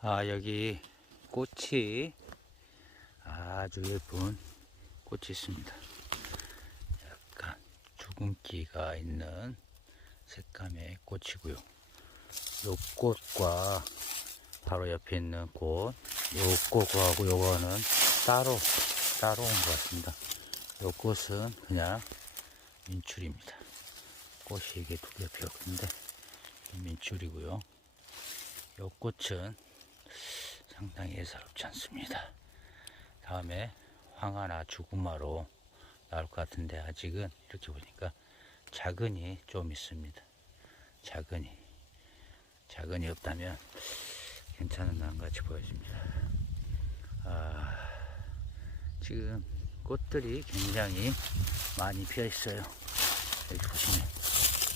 아, 여기 꽃이 아주 예쁜 꽃이 있습니다. 약간 주근기가 있는 색감의 꽃이고요. 요 꽃과 바로 옆에 있는 꽃, 요 꽃하고 요거는 따로, 따로 온 것 같습니다. 요 꽃은 그냥 민출입니다. 꽃이 이게 두 개 피었는데, 민출이고요. 요 꽃은 상당히 예사롭지 않습니다. 다음에 황하나 주구마로 나올 것 같은데 아직은 이렇게 보니까 자근이 좀 있습니다. 자근이 자근이 없다면 괜찮은 나무같이 보여집니다. 아, 지금 꽃들이 굉장히 많이 피어 있어요. 여기 보시면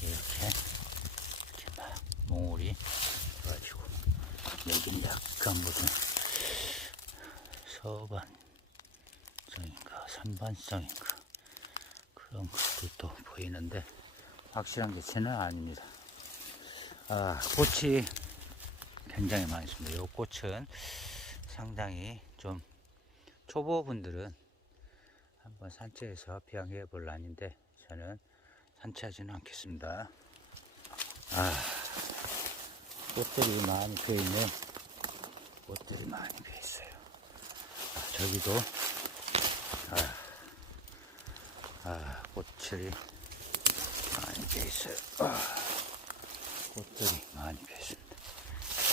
이렇게 이렇게 막 가지고 여긴 약간 무슨 서반성인가 산반성인가 그런 것들도 보이는데 확실한 개체는 아닙니다. 아, 꽃이 굉장히 많이 있습니다. 이 꽃은 상당히 좀 초보분들은 한번 산책해서 비양해 볼 난인데 저는 산책하지는 않겠습니다. 아, 꽃들이 많이 피어있네. 꽃들이 많이 피어있어요. 아, 저기도, 아, 아, 꽃들이 많이 피어있어요. 아, 꽃들이 많이 피어있습니다.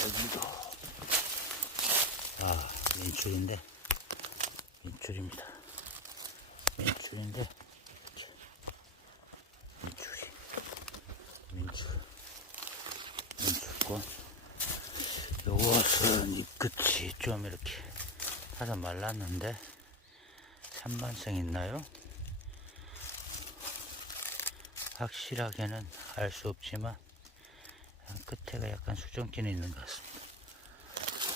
여기도, 아, 민출인데, 민출입니다. 민출인데, 이렇게, 민출이, 민출. 민출꽃. 요것은 이 끝이 좀 이렇게 타서 말랐는데 산만성 있나요? 확실하게는 알 수 없지만 끝에가 약간 수정기는 있는 것 같습니다.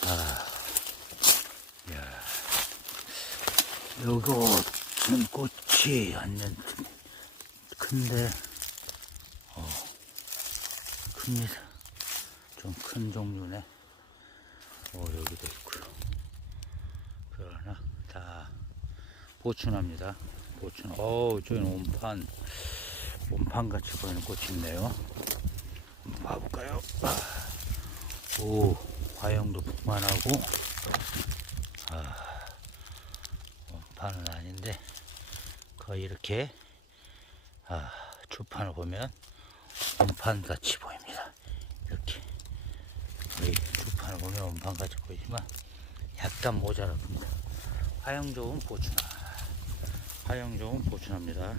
아, 야, 요것은 꽃이 완전 큰데, 어, 큽니다. 좀 큰 종류네. 어, 여기도 있고요. 그러나 다 보춘합니다. 보춘. 어우, 저기는 온판, 온판 같이 보이는 꽃이 있네요. 봐볼까요? 아, 오, 화형도 풍만하고, 아, 온판은 아닌데, 거의 이렇게, 아, 주판을 보면 온판 같이 보입니다. 이렇게. 거의 주판을 보면 원판같이 보이지만 약간 모자랍니다. 화형 좋은 보충아. 화형 좋은 보충합니다.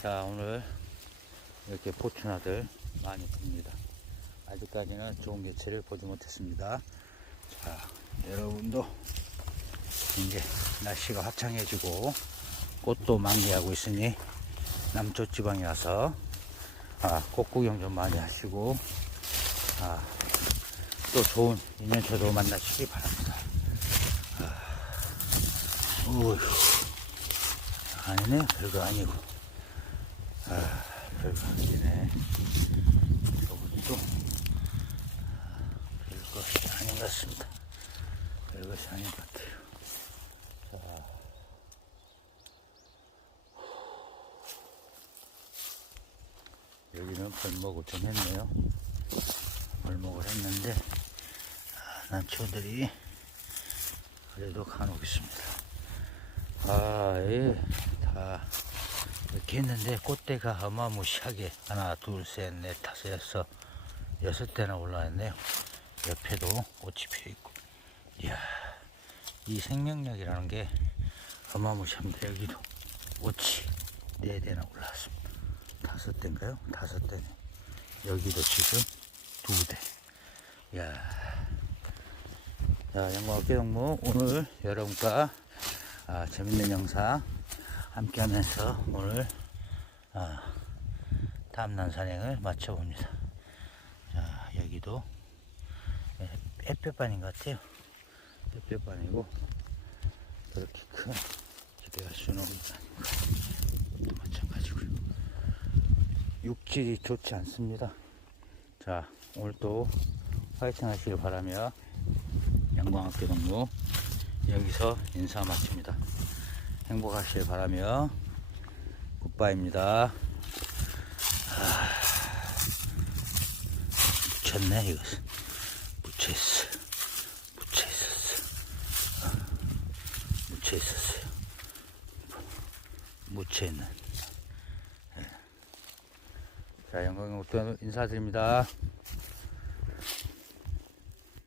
자, 오늘 이렇게 보충아들 많이 봅니다. 아직까지는 좋은 개체를 보지 못했습니다. 자, 여러분도 이제 날씨가 화창해지고 꽃도 만개하고 있으니 남쪽 지방에 와서 아, 꽃 구경 좀 많이 하시고 아, 또 좋은 인연처도 만나시기 바랍니다. 아, 어휴, 아니네, 별거 아니고. 아, 별거 아니네. 저것도 아, 별것이 아닌 것 같습니다. 별것이 아닌 것 같아요. 자. 여기는 벌목을 좀 했네요. 벌목을 했는데 아, 난초들이 그래도 간혹 있습니다. 아, 예, 다 이렇게 했는데 꽃대가 어마무시하게 하나, 둘, 셋, 넷, 다섯, 여섯, 여섯 대나 올라왔네요. 옆에도 꽃이 피어 있고, 이야, 이 생명력이라는 게 어마무시합니다. 여기도 꽃이 네 대나 올라왔습니다. 다섯 대인가요? 다섯 대네. 여기도 지금 두 대. 야. 자, 영광학교 동무 오늘 여러분과 아, 재밌는 영상 함께 하면서 오늘 아, 다음난 산행을 마쳐봅니다. 자, 여기도 햇볕반인 것 같아요. 햇볕반이고 그렇게 큰 없는 아니고 마찬가지고요. 육질이 좋지 않습니다. 자, 오늘도 화이팅 하시길 바라며 영광학교 동무 여기서 인사 마칩니다. 행복하시길 바라며 굿바입니다. 아, 묻혔네 이거 묻혀있어 묻혀있었어 어, 묻혀있었어요 묻혀있는 예. 자 영광학교 인사드립니다.